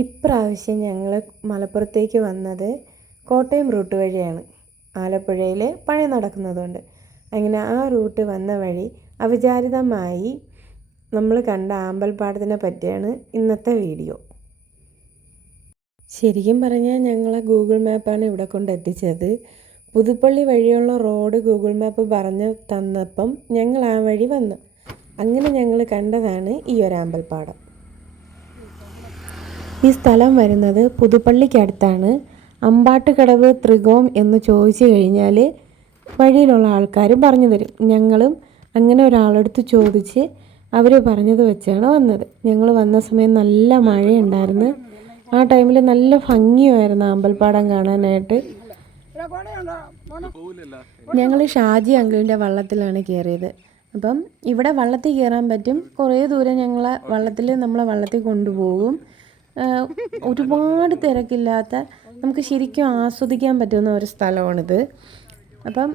ഇപ്രാവശ്യം ഞങ്ങൾ മലപ്പുറത്തേക്ക് വന്നത് കോട്ടയം റൂട്ട് വഴിയാണ്. ആലപ്പുഴയിൽ പണി നടക്കുന്നതുകൊണ്ട് അങ്ങനെ ആ റൂട്ട് വന്ന വഴി അവിചാരിതമായി നമ്മൾ കണ്ട ആമ്പൽപ്പാടത്തിനെ പറ്റിയാണ് ഇന്നത്തെ വീഡിയോ. ശരിക്കും പറഞ്ഞാൽ ഞങ്ങളെ ഗൂഗിൾ മാപ്പാണ് ഇവിടെ കൊണ്ടെത്തിച്ചത്. പുതുപ്പള്ളി വഴിയുള്ള റോഡ് ഗൂഗിൾ മാപ്പ് പറഞ്ഞു തന്നപ്പം ഞങ്ങൾ ആ വഴി വന്നു. അങ്ങനെ ഞങ്ങൾ കണ്ടതാണ് ഈ ഒരു ആമ്പൽപ്പാടം. ഈ സ്ഥലം വരുന്നത് പുതുപ്പള്ളിക്കടുത്താണ്. അമ്പാട്ടുകടവ് ത്രികോം എന്ന് ചോദിച്ചു കഴിഞ്ഞാൽ വഴിയിലുള്ള ആൾക്കാർ പറഞ്ഞു തരും. ഞങ്ങളും അങ്ങനെ ഒരാളെടുത്ത് ചോദിച്ച് അവർ പറഞ്ഞത് വെച്ചാണ് വന്നത്. ഞങ്ങൾ വന്ന സമയം നല്ല മഴയുണ്ടായിരുന്നു. ആ ടൈമിൽ നല്ല ഭംഗിയായിരുന്നു അമ്പൽപ്പാടം കാണാനായിട്ട്. ഞങ്ങൾ ഷാജി അങ്കിളിൻ്റെ വള്ളത്തിലാണ് കയറിയത്. അപ്പം ഇവിടെ വള്ളത്തിൽ കയറാൻ പറ്റും. കുറേ ദൂരം നമ്മളെ വള്ളത്തിൽ കൊണ്ടുപോകും. ഒരുപാട് തിരക്കില്ലാത്ത നമുക്ക് ശരിക്കും ആസ്വദിക്കാൻ പറ്റുന്ന ഒരു സ്ഥലമാണിത്. അപ്പം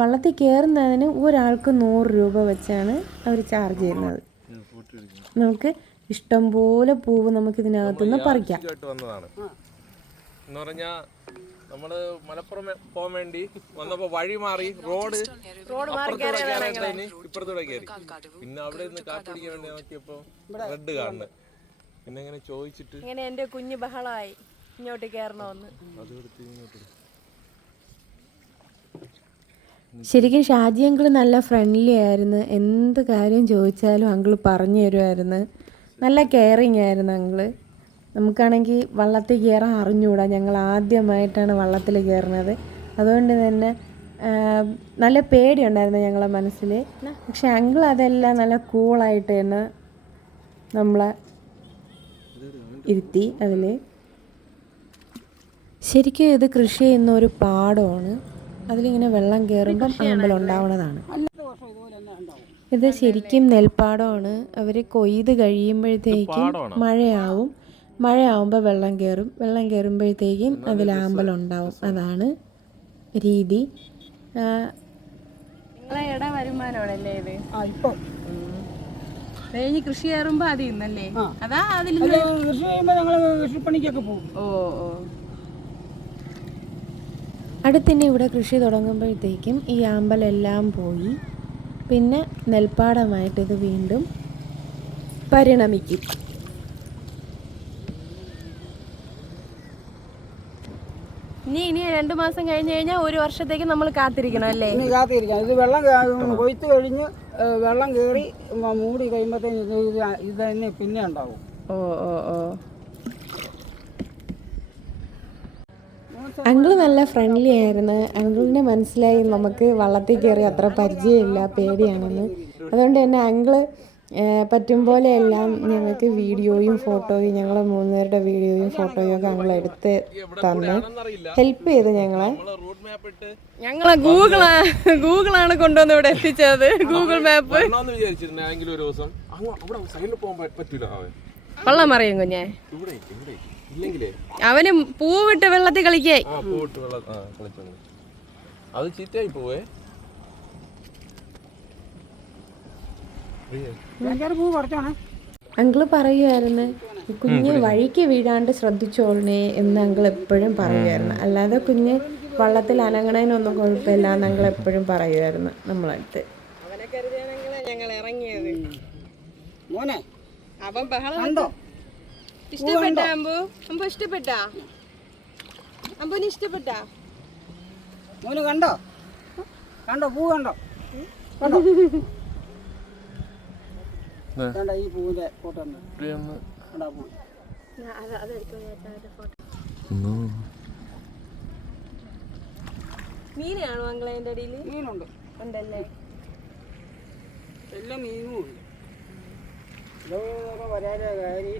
വള്ളത്തിൽ കയറുന്നതിന് ഒരാൾക്ക് 100 രൂപ വെച്ചാണ് അവർ ചാർജ് ചെയ്യുന്നത്. നമുക്ക് ഇഷ്ടം പോലെ പൂവ് നമുക്ക് ഇതിനകത്തുനിന്ന് പറിക്കാം. നമ്മള് മലപ്പുറം പോകാൻ വേണ്ടി വന്നപ്പോ വഴി മാറി റോഡ് ഇപ്പുറത്തൂടെ കയറി. പിന്നെ അവിടെ നിന്ന് കാപ്പിടിക്കാൻ വേണ്ടി നോക്കിയപ്പോ റെഡ് കാണുന്നത്. പിന്നെ ഇങ്ങനെ ചോദിച്ചിട്ട് ഇങ്ങനെ എന്റെ കുഞ്ഞു ബഹളമായി ഇങ്ങോട്ട് കയറണമെന്ന്. ശരിക്കും ഷാജി അങ്കിൾ നല്ല ഫ്രണ്ട്ലി ആയിരുന്നു. എന്ത് കാര്യം ചോദിച്ചാലും അങ്കിൾ പറഞ്ഞു തരുമായിരുന്നു. നല്ല കെയറിങ് ആയിരുന്നു അങ്കിള്. നമുക്കാണെങ്കിൽ വള്ളത്തിൽ കയറാൻ അറിഞ്ഞുകൂടാ. ഞങ്ങൾ ആദ്യമായിട്ടാണ് വള്ളത്തിൽ കയറുന്നത്. അതുകൊണ്ട് തന്നെ നല്ല പേടിയുണ്ടായിരുന്നു ഞങ്ങളെ മനസ്സിൽ. പക്ഷെ അങ്കിൾ അതെല്ലാം നല്ല കൂളായിട്ട് തന്നെ നമ്മളെ ഇരുത്തി അതിൽ. ശരിക്കും ഇത് കൃഷി ചെയ്യുന്ന ഒരു പാടമാണ്. അതിലിങ്ങനെ വെള്ളം കയറുമ്പം ആമ്പൽ ഉണ്ടാവുന്നതാണ്. ഇത് ശരിക്കും നെൽപ്പാടമാണ്. അവർ കൊയ്ത് കഴിയുമ്പോഴത്തേക്കും മഴയാവുമ്പോൾ വെള്ളം കയറും. വെള്ളം കയറുമ്പോഴത്തേക്കും അതിൽ ആമ്പലുണ്ടാവും. അതാണ് രീതി. നിങ്ങളെ ഇട വരുമാനമാണല്ലേ ഇത്? കഴിഞ്ഞ് കൃഷി കയറുമ്പോ അത് ഇന്നല്ലേ? അതാ അതിൽ കൃഷി ചെയ്യുമ്പോൾ ഞങ്ങൾ കൃഷിപ്പണിക്കൊക്കെ പോകും. അടുത്തന്നെ ഇവിടെ കൃഷി തുടങ്ങുമ്പോഴത്തേക്കും ഈ ആമ്പലെല്ലാം പോയി പിന്നെ നെൽപ്പാടമായിട്ട് ഇത് വീണ്ടും പരിണമിക്കും. ഇനി 2 മാസം കഴിഞ്ഞ് കഴിഞ്ഞാൽ 1 വർഷത്തേക്ക് നമ്മൾ കാത്തിരിക്കണം അല്ലേ? ഇനി കാത്തിരിക്കണം. ഇത് വെള്ളം കൊയ്ത്ത് കഴിഞ്ഞ് വെള്ളം കയറി മൂടി കഴിയുമ്പോഴത്തേന് ഇത് തന്നെ പിന്നെ ഉണ്ടാവും. അങ്കിള് നല്ല ഫ്രണ്ട്ലി ആയിരുന്നു. അങ്കിളിന് മനസ്സിലായി നമുക്ക് വള്ളത്തിൽ കയറി അത്ര പരിചയമില്ല, പേടിയാണെന്ന്. അതുകൊണ്ട് തന്നെ അങ്കിള് പറ്റും പോലെയെല്ലാം ഞങ്ങൾക്ക് വീഡിയോയും ഫോട്ടോയും, ഞങ്ങൾ 3 പേരുടെ വീഡിയോയും ഫോട്ടോയും ഒക്കെ അങ്കിൾ എടുത്ത് തന്ന് ഹെൽപ്പ് ചെയ്ത് ഞങ്ങളെ. ഗൂഗിളാണ് കൊണ്ടുവന്ന് ഇവിടെ എത്തിച്ചത്. ഗൂഗിൾ മാപ്പ് വള്ളം മറിയും കുഞ്ഞെ. അവന് പൂവിട്ട് വെള്ളത്തിൽ കളിക്കേ. അത് ചീത്തയായി പോവേ. അങ്കിള് പറയുമായിരുന്നു കുഞ്ഞ് വഴിക്ക് വീഴാണ്ട് ശ്രദ്ധിച്ചോളണേ എന്ന് അങ്കിൾ എപ്പോഴും പറയുമായിരുന്നു. അല്ലാതെ കുഞ്ഞ് വള്ളത്തിൽ അനങ്ങണതിനൊന്നും കുഴപ്പമില്ല എന്ന് അങ്കിൾ എപ്പോഴും പറയുമായിരുന്നു നമ്മളടുത്ത്. അവനെ കരുതിയാണെങ്കിലേ ഞങ്ങൾ ഇറങ്ങിയത്. അവൻ ബഹളം ഇഷ്ടപ്പെട്ട അമ്പു? അമ്പു ഇഷ്ടപ്പെട്ടാ? അമ്പുന് ഇഷ്ടപ്പെട്ടാ? മോന് കണ്ടോ പൂ കണ്ടോ? ഈ പൂവിന്റെ ഫോട്ടോ മീനാണോ അങ്ങളെ അതിന്റെ അടിയിൽ? മീനുണ്ട്. ഉണ്ടല്ലേ? എല്ലാ മീനും ഉണ്ട്. വരാതെ കാരി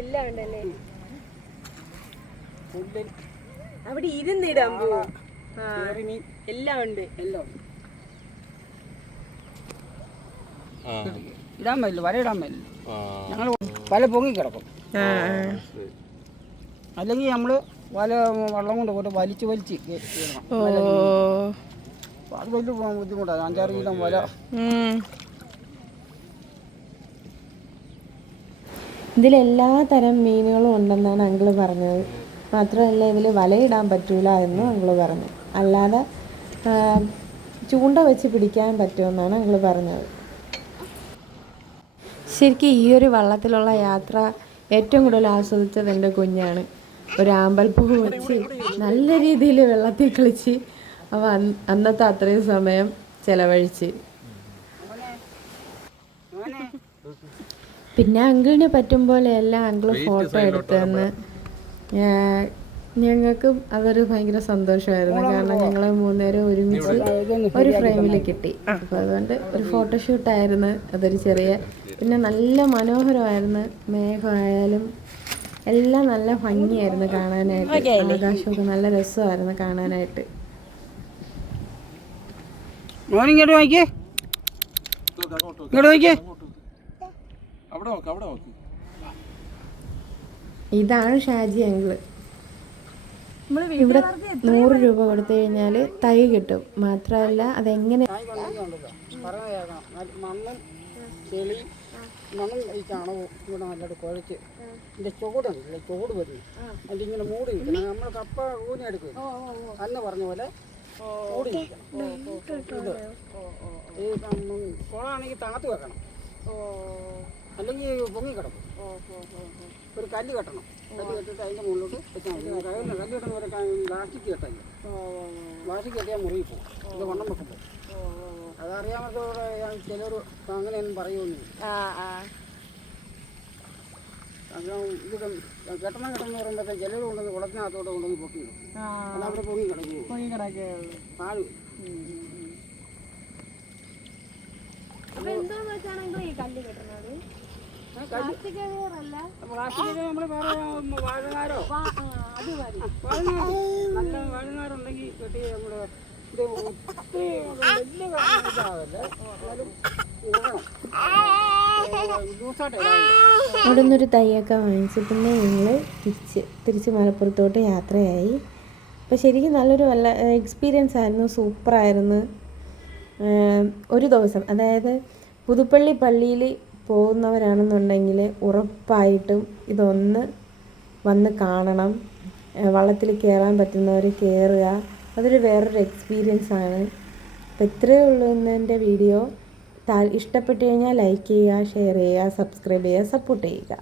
എല്ലാം ഉണ്ടല്ലേ? അവിടെ ഇരുന്നിടാൻ പോവും. എല്ലാം ഉണ്ട്. ഇടാൻ പറ്റില്ല, വല ഇടാൻ പറ്റില്ല. ഞങ്ങൾ വല പൊങ്ങി കിടക്കും. അല്ലെങ്കിൽ നമ്മള് വള്ളം കൊണ്ട് പോയിട്ട് വലിച്ച് അത് വലിയ ബുദ്ധിമുട്ടാണ്. 5-6 കിലോ വല. ഇതിലെല്ലാ തരം മീനുകളും ഉണ്ടെന്നാണ് അങ്കിള് പറഞ്ഞത്. മാത്രമല്ല ഇതിൽ വലയിടാൻ പറ്റൂല എന്നും അങ്കിള് പറഞ്ഞു. അല്ലാതെ ചൂണ്ട വെച്ച് പിടിക്കാൻ പറ്റുമെന്നാണ് അങ്കിള് പറഞ്ഞത്. ശരിക്കും ഈ ഒരു വള്ളത്തിലുള്ള യാത്ര ഏറ്റവും കൂടുതൽ ആസ്വദിച്ചത് എൻ്റെ കുഞ്ഞാണ്. ഒരു ആമ്പൽപ്പൂ വെച്ച് നല്ല രീതിയിൽ വെള്ളത്തിൽ കളിച്ച് അവ അന്നത്തെ അത്രയും സമയം ചിലവഴിച്ച്. പിന്നെ അങ്കിളിന് പറ്റും പോലെയെല്ലാം അങ്കിള് ഫോട്ടോ എടുത്തെന്ന് ഞങ്ങൾക്കും അതൊരു ഭയങ്കര സന്തോഷമായിരുന്നു. കാരണം ഞങ്ങൾ 3 നേരം ഒരുമിച്ച് ഒരു ഫ്രെയിമിൽ കിട്ടി. അപ്പോൾ അതുകൊണ്ട് ഒരു ഫോട്ടോഷൂട്ടായിരുന്നു അതൊരു ചെറിയ. പിന്നെ നല്ല മനോഹരമായിരുന്നു. മേഘമായാലും എല്ലാം നല്ല ഭംഗിയായിരുന്നു കാണാനായിട്ട്. ആകാശമൊക്കെ നല്ല രസമായിരുന്നു കാണാനായിട്ട്. ഇങ്ങോട്ട് നോക്കിയേ, ഇങ്ങോട്ട് നോക്കിയേ. ഇതാണ് ഷാജി അങ്കിള്. ഇവിടെ 100 രൂപ കൊടുത്തു കഴിഞ്ഞാൽ തൈ കിട്ടും. മാത്രമല്ല അതെങ്ങനെ മണ്ണും ചെളി, മണ്ണും ഈ ചാണകവും ഇവിടെ നല്ലതായിട്ട് കുഴച്ച് ഇതിൻ്റെ ചുവടുണ്ടല്ലേ, ചുവട് വരുന്നു അതിൻ്റെ ഇങ്ങനെ മൂടി നിൽക്കണം. നമ്മൾ കപ്പ ഊനി എടുക്കും അന്ന് പറഞ്ഞ പോലെ മൂടി നിൽക്കണം. ഈ കുളമാണെങ്കിൽ തണുത്ത് വെക്കണം, അല്ലെങ്കിൽ പൊങ്ങി കിടക്കും. ഒരു കല്ല് കെട്ടണം, കല്ല് കെട്ടിട്ട് അതിൻ്റെ മുകളിലോട്ട് വെച്ചാൽ മതി. കല്ല് കെട്ടുന്നവരെ പ്ലാസ്റ്റിക് കെട്ടല്ല, പ്ലാസ്റ്റിക് കെട്ടിയാൽ മുറിയിൽ പോകും ഇത് വണ്ണം വെക്കുമ്പോൾ. അതറിയാമത്തോടെ ചിലർ അങ്ങനെയൊന്നും പറയുമൊന്നുമില്ല. ഇത് കെട്ടണം കെട്ടണം പറയുമ്പോഴത്തേ ചിലർ കൊണ്ടുവന്ന് കുളത്തിനകത്തോടെ കൊണ്ടുവന്ന് പൊക്കിയിടും. അതവിടെ പൊങ്ങി കിടക്കുകയുള്ളൂ. പാല് പ്ലാസ്റ്റിക് നമ്മൾ വേറെ വാഴനാരോ നല്ല വാഴനാരുണ്ടെങ്കിൽ കെട്ടി നമ്മൾ ഇത് ഒത്തിരി വലിയ ഇതാകല്ലേ, എന്നാലും അവിടെ നിന്നൊരു തൈയൊക്കെ വാങ്ങിച്ച് പിന്നെ ഞങ്ങൾ തിരിച്ച് മലപ്പുറത്തോട്ട് യാത്രയായി. അപ്പോൾ ശരിക്കും നല്ലൊരു എക്സ്പീരിയൻസ് ആയിരുന്നു. സൂപ്പറായിരുന്നു. ഒരു ദിവസം, അതായത് പുതുപ്പള്ളി പള്ളിയിൽ പോകുന്നവരാണെന്നുണ്ടെങ്കിൽ ഉറപ്പായിട്ടും ഇതൊന്ന് വന്ന് കാണണം. വള്ളത്തിൽ കയറാൻ പറ്റുന്നവർ കയറുക, അതൊരു വേറൊരു എക്സ്പീരിയൻസ് ആണ്. അപ്പോൾ ഇത്രയേ ഉള്ളൂ ഇന്ന് എൻ്റെ വീഡിയോ. ഇഷ്ടപ്പെട്ടു കഴിഞ്ഞാൽ ലൈക്ക് ചെയ്യുക, ഷെയർ ചെയ്യുക, സബ്സ്ക്രൈബ് ചെയ്യുക, സപ്പോർട്ട് ചെയ്യുക.